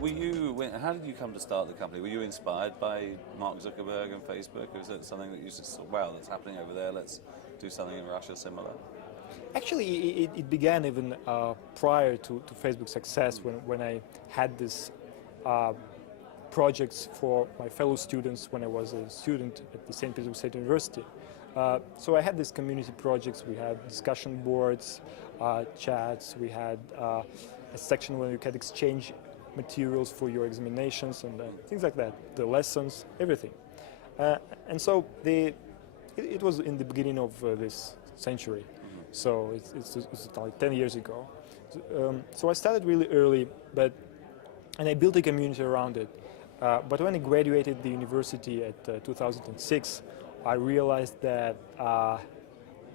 how did you come to start the company? Were you inspired by Mark Zuckerberg and Facebook? Or was it something that you just thought, wow, that's happening over there, let's do something in Russia similar? Actually, it began even prior to Facebook's success when I had this projects for my fellow students when I was a student at the St. Petersburg State University. So I had these community projects, we had discussion boards, chats, we had a section where you could exchange materials for your examinations and things like that, the lessons, everything. And so it was in the beginning of this century, so it's like 10 years ago. So I started really early, and I built a community around it. But when I graduated the university at 2006, I realized that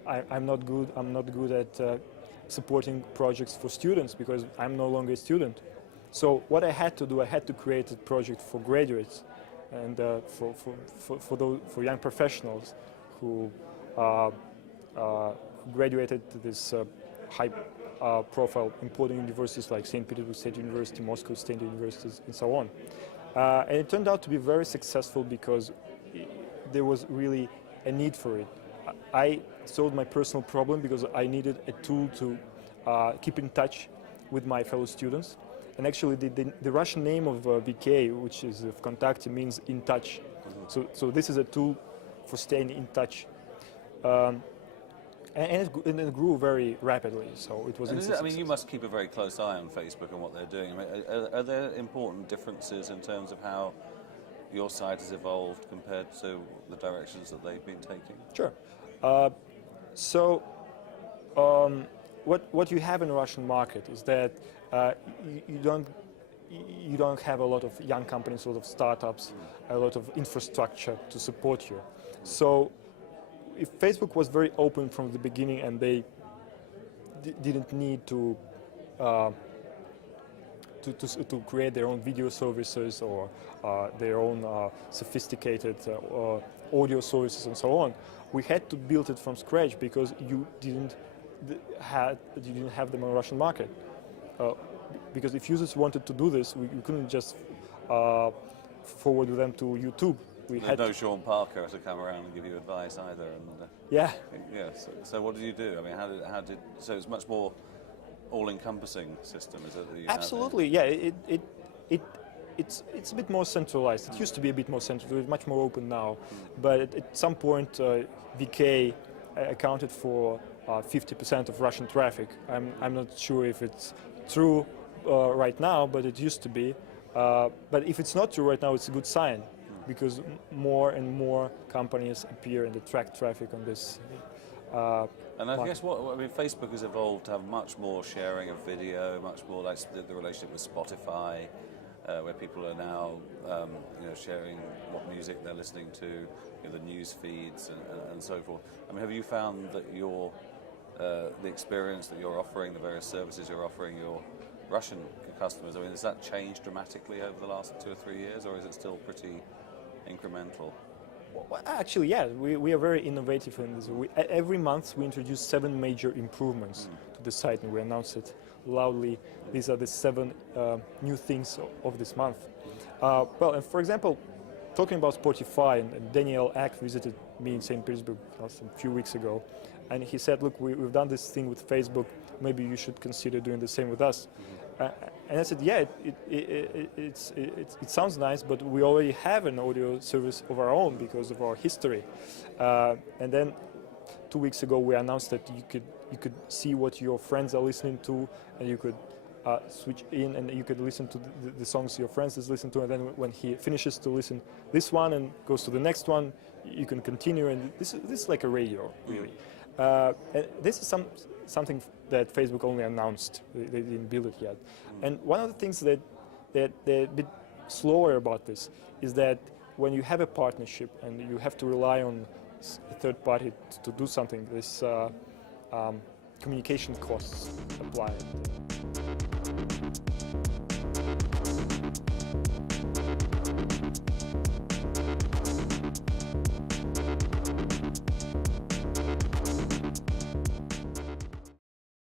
I'm not good at supporting projects for students because I'm no longer a student. So what I had to do, I had to create a project for graduates and for young professionals who graduated to this high-profile important universities like St. Petersburg State University, Moscow State Universities, and so on. And it turned out to be very successful because there was really a need for it. I solved my personal problem because I needed a tool to keep in touch with my fellow students. And actually the Russian name of VK, which is Vkontakte, means in touch. So this is a tool for staying in touch. And it grew very rapidly, so it was. I mean, you must keep a very close eye on Facebook and what they're doing. I mean, are there important differences in terms of how your site has evolved compared to the directions that they've been taking? Sure. What you have in the Russian market is that you don't have a lot of young companies, a lot of startups, a lot of infrastructure to support you. So if Facebook was very open from the beginning and they didn't need to create their own video services or their own sophisticated audio services and so on, we had to build it from scratch because you didn't have them on the Russian market. Because if users wanted to do this, we couldn't just forward them to YouTube. There's no Sean Parker to come around and give you advice either. And, yeah. So what did you do? I mean, so it's much more all-encompassing system, is it? That you Absolutely, yeah. It's a bit more centralized. It used to be a bit more centralized. It's much more open now. But at some point, VK accounted for 50% of Russian traffic. I'm not sure if it's true right now, but it used to be. But if it's not true right now, it's a good sign, because more and more companies appear and attract traffic on this. And I guess Facebook has evolved to have much more sharing of video, much more like the relationship with Spotify, where people are now sharing what music they're listening to, the news feeds and so forth. I mean, have you found that the experience that you're offering, the various services you're offering your Russian customers, I mean, has that changed dramatically over the last 2 or 3 years, or is it still pretty incremental? Well, actually, yeah, we are very innovative in this. Every month we introduce 7 major improvements to the site, and we announce it loudly. These are the 7 new things of this month. Well, and for example, talking about Spotify, and Daniel Ek visited me in St. Petersburg a few weeks ago, and he said, look, we've done this thing with Facebook, maybe you should consider doing the same with us. And I said, yeah, it sounds nice, but we already have an audio service of our own because of our history. And then 2 weeks ago, we announced that you could see what your friends are listening to, and you could switch in and you could listen to the songs your friends is listening to, and then when he finishes to listen this one and goes to the next one, you can continue. And this is like a radio, really. And this is something that Facebook only announced. They didn't build it yet. And one of the things that they're a bit slower about this is that when you have a partnership and you have to rely on a third party to do something, this communication costs apply.